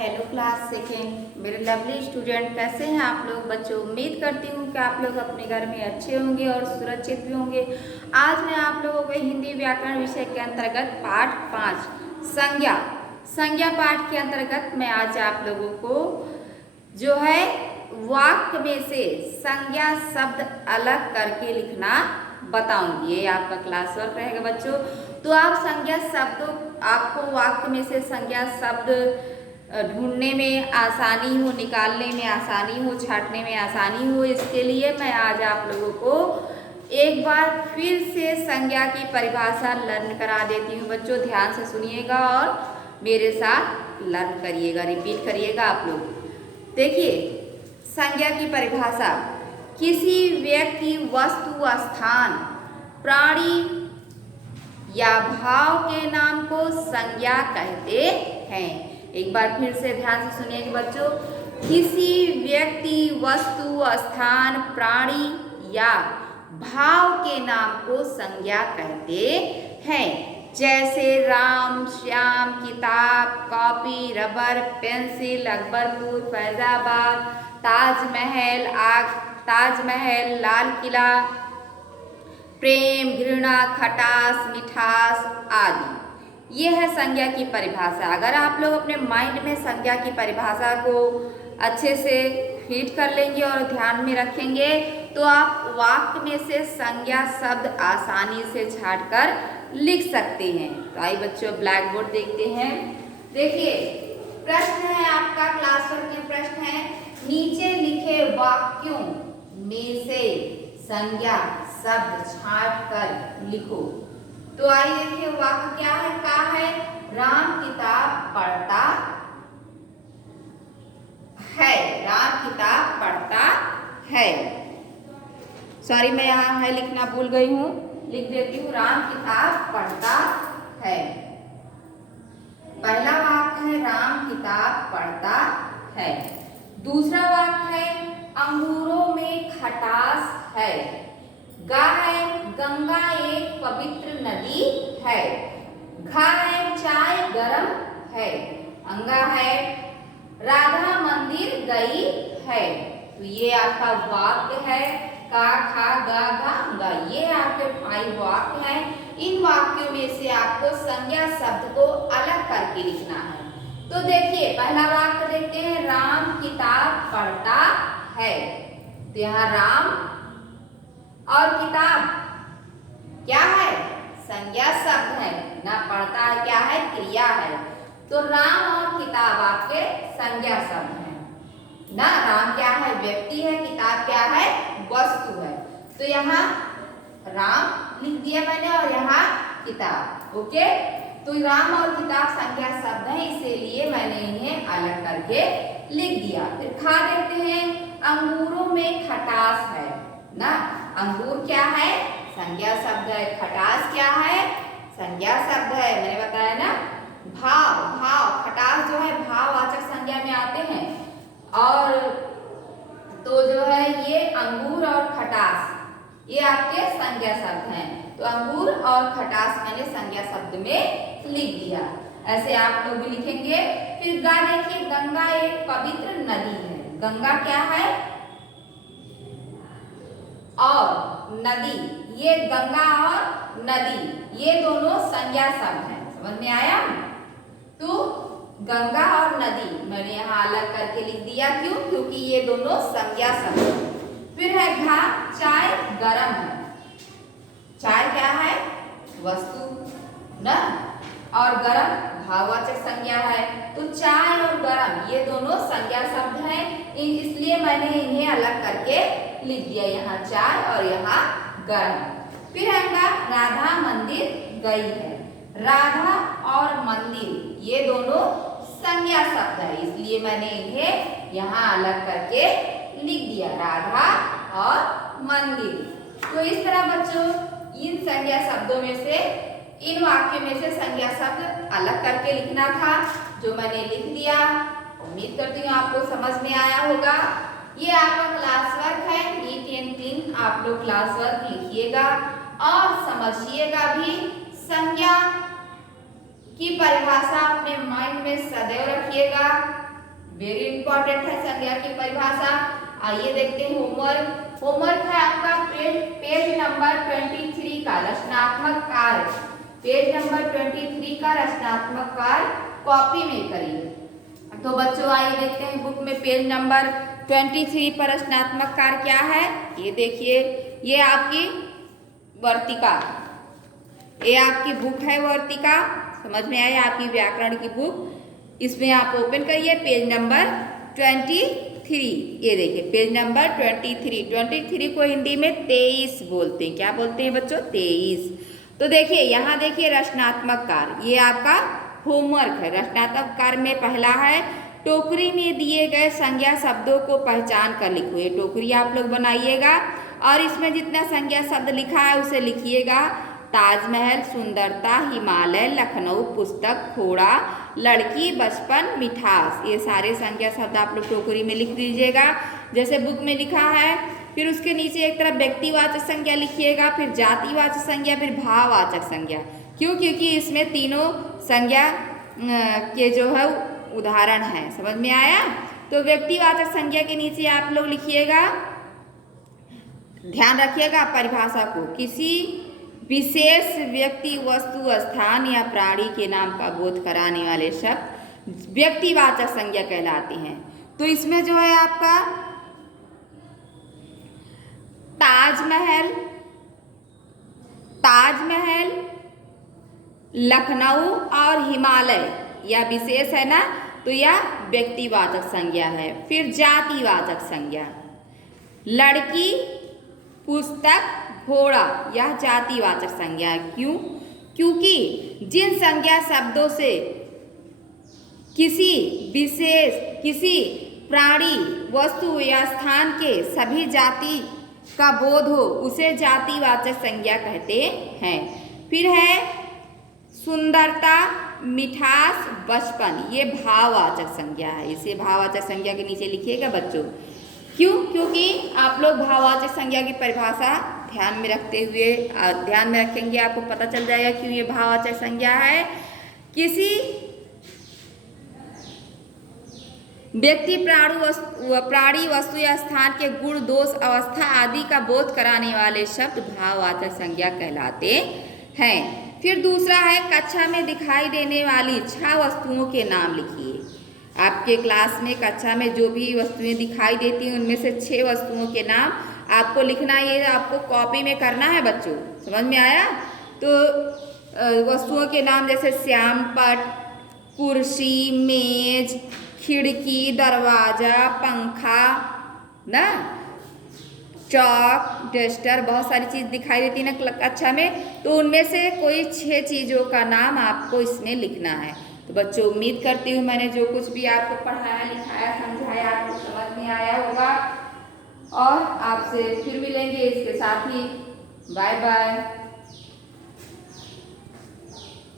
Hello class second मेरे lovely student, कैसे हैं आप लोग बच्चों। उम्मीद करती हूँ कि आप लोग अपने घर में अच्छे होंगे और सुरक्षित भी होंगे। आज मैं आप लोगों को हिंदी व्याकरण विषय के अंतर्गत पाठ 5 संज्ञा पाठ के अंतर्गत मैं आज आप लोगों को जो है वाक्य में से संज्ञा शब्द अलग करके लिखना बताऊंगी। ये आपका क्लास वर्क रहेगा बच्चों। तो आप संज्ञा शब्दों आपको वाक्य में से संज्ञा शब्द ढूंढने में आसानी हो, निकालने में आसानी हो, छांटने में आसानी हो, इसके लिए मैं आज आप लोगों को एक बार फिर से संज्ञा की परिभाषा लर्न करा देती हूँ। बच्चों ध्यान से सुनिएगा और मेरे साथ लर्न करिएगा, रिपीट करिएगा आप लोग। देखिए संज्ञा की परिभाषा, किसी व्यक्ति, वस्तु, स्थान, प्राणी या भाव के नाम को संज्ञा कहते हैं। एक बार फिर से ध्यान से सुनिएगा बच्चों। किसी व्यक्ति, वस्तु, स्थान, प्राणी या भाव के नाम को संज्ञा कहते हैं। जैसे राम, श्याम, किताब, copy, rubber, pencil, Akbarpur, Faizabad, Taj Mahal, Lal Qila, प्रेम, घृणा, खटास, मिठास आदि। ये है संज्ञा की परिभाषा। अगर आप लोग अपने माइंड में संज्ञा की परिभाषा को अच्छे से फीड कर लेंगे और ध्यान में रखेंगे तो आप वाक्य में से संज्ञा शब्द आसानी से छांट कर लिख सकते हैं। तो आइए बच्चों ब्लैक बोर्ड देखते हैं। देखिए प्रश्न है आपका, क्लास वर्क में प्रश्न है, नीचे लिखे वाक्यों में से संज्ञा शब्द छांट कर लिखो। तो आइए देखिए वाक्य क्या है, का है, राम किताब पढ़ता है। राम किताब पढ़ता है। सॉरी मैं यहाँ है लिखना भूल गई हूँ, लिख देती हूँ, राम किताब पढ़ता है। पहला वाक्य है राम किताब पढ़ता है। दूसरा वाक्य है अंगूरों में खटास है। गा है गंगा एक पवित्र नदी है। घा है चाय गरम है। अंगा है राधा मंदिर गई है। तो ये आपका वाक्य है, का, खा, गा, घा, अंगा। ये आपके 5 वाक्य हैं। इन वाक्यों में से आपको संज्ञा शब्द को अलग करके लिखना है। तो देखिए पहला वाक्य देखते हैं, राम किताब पढ़ता है। तो यहाँ राम और किताब क्या है, संज्ञा शब्द है ना। पढ़ता है क्या है, क्रिया है। तो राम और किताब आपके संज्ञा शब्द हैं ना। राम क्या है, व्यक्ति है, किताब क्या है, वस्तु है। तो यहाँ राम लिख दिया मैंने और यहाँ किताब। ओके, तो राम और किताब संज्ञा शब्द है, इसीलिए मैंने इन्हें अलग करके लिख दिया। फिर खा देते हैं, अंगूरों में खटास है ना। अंगूर क्या है, संज्ञा शब्द है। खटास क्या है, संज्ञा शब्द है, मैंने बताया ना। भाव खटास जो है भाववाचक संज्ञा में आते हैं। और तो जो है ये अंगूर और खटास ये आपके संज्ञा शब्द हैं। तो अंगूर और खटास मैंने संज्ञा शब्द में लिख दिया। ऐसे आप लोग भी लिखेंगे। फिर गा देखिए, गंगा एक पवित्र नदी है। गंगा क्या है, और नदी, ये गंगा और नदी ये दोनों संज्ञा शब्द हैं। समझ में आया। तो गंगा और नदी मैंने यहाँ अलग करके लिख दिया। क्यों, क्योंकि ये दोनों संज्ञा शब्द हैं। फिर है घा, चाय गरम है। चाय क्या है, वस्तु ना, और गरम भाववाचक संज्ञा है। तो चाय और गरम ये दोनों संज्ञा शब्द हैं, इसलिए मैंने इन्हें अलग करके लिख दिया। यहाँ चाय और यहाँ गरम। फिर आएगा राधा मंदिर गई है। राधा और मंदिर ये दोनों संज्ञा शब्द है, इसलिए मैंने इन्हें यहाँ अलग करके लिख दिया, राधा और मंदिर। तो इस तरह बच्चों इन संज्ञा शब्दों में से, इन वाक्यों में से संज्ञा शब्द अलग करके लिखना था, जो मैंने लिख दिया। उम्मीद करती हूँ आपको समझ में आया होगा। ये आपका क्लास वर्क है, नीट एंड क्लीन आप लोग क्लास वर्क लिखिएगा और समझिएगा भी। संज्ञा की परिभाषा अपने माइंड में सदैव रखिएगा। वेरी इंपॉर्टेंट है संज्ञा की परिभाषा। आइए देखते हैं होमवर्क। होमवर्क है आपका पेज नंबर 23 का रचनात्मक कार्य। पेज नंबर 23 का रचनात्मक कार्य कॉपी में करिए। तो बच्चों आइए देखते हैं बुक में पेज नंबर 23 पर रचनात्मक कार्य क्या है। ये देखिए, ये आपकी वर्तिका, ये आपकी बुक है वर्तिका, समझ में आया, आपकी व्याकरण की बुक। इसमें आप ओपन करिए पेज नंबर 23। ये देखिए पेज नंबर 23 को हिंदी में 23 बोलते हैं। क्या बोलते हैं बच्चों? 23। तो देखिए यहाँ देखिए रचनात्मक कार्य, ये आपका होमवर्क है। रचनात्मक कार्य में पहला है टोकरी में दिए गए संज्ञा शब्दों को पहचान कर लिखो। ये टोकरी आप लोग बनाइएगा और इसमें जितना संज्ञा शब्द लिखा है उसे लिखिएगा। ताजमहल, सुंदरता, हिमालय, लखनऊ, पुस्तक, घोड़ा, लड़की, बचपन, मिठास, ये सारे संज्ञा शब्द आप लोग टोकरी में लिख दीजिएगा जैसे बुक में लिखा है। फिर उसके नीचे एक तरफ व्यक्तिवाचक संज्ञा लिखिएगा, फिर जातिवाचक संज्ञा, फिर भाववाचक संज्ञा। क्यों? क्योंकि इसमें तीनों संज्ञा के जो है उदाहरण हैं। समझ में आया? तो व्यक्तिवाचक संज्ञा के नीचे आप लोग लिखिएगा, ध्यान रखिएगा परिभाषा को, किसी विशेष व्यक्ति, वस्तु, स्थान या प्राणी के नाम का बोध कराने वाले शब्द व्यक्तिवाचक संज्ञा कहलाते हैं। तो इसमें जो है आपका ताजमहल, लखनऊ और हिमालय, यह विशेष है ना, तो यह व्यक्तिवाचक संज्ञा है। फिर जातिवाचक संज्ञा, लड़की, पुस्तक, घोड़ा, यह जातिवाचक संज्ञा है। क्यों? क्योंकि जिन संज्ञा शब्दों से किसी विशेष, किसी प्राणी, वस्तु या स्थान के सभी जाति का बोध हो उसे जातिवाचक संज्ञा कहते हैं। फिर है सुंदरता, मिठास, बचपन, ये भाववाचक संज्ञा है। इसे भाववाचक संज्ञा के नीचे लिखिएगा बच्चों। क्यों? क्योंकि आप लोग भाववाचक संज्ञा की परिभाषा ध्यान में रखते हुए ध्यान में रखेंगे, आपको पता चल जाएगा क्यों ये भाववाचक संज्ञा है। किसी व्यक्ति, प्राणी, वस्तु या स्थान के गुण, दोष, अवस्था आदि का बोध कराने वाले शब्द भाववाचक संज्ञा कहलाते हैं। फिर दूसरा है कक्षा में दिखाई देने वाली 6 वस्तुओं के नाम लिखिए। आपके क्लास में कक्षा में जो भी वस्तुएं दिखाई देती हैं उनमें से 6 वस्तुओं के नाम आपको लिखना है। ये आपको कॉपी में करना है बच्चों। समझ में आया? तो वस्तुओं के नाम जैसे श्यामपट, कुर्सी, मेज, खिड़की, दरवाजा, पंखा ना, चौक, डस्टर, बहुत सारी चीज़ दिखाई देती है ना कक्षा में, तो उनमें से कोई 6 चीज़ों का नाम आपको इसमें लिखना है। तो बच्चों उम्मीद करती हूँ मैंने जो कुछ भी आपको पढ़ाया, लिखाया, समझाया आपको समझ में आया होगा। और आपसे फिर मिलेंगे इसके साथ ही। Bye bye.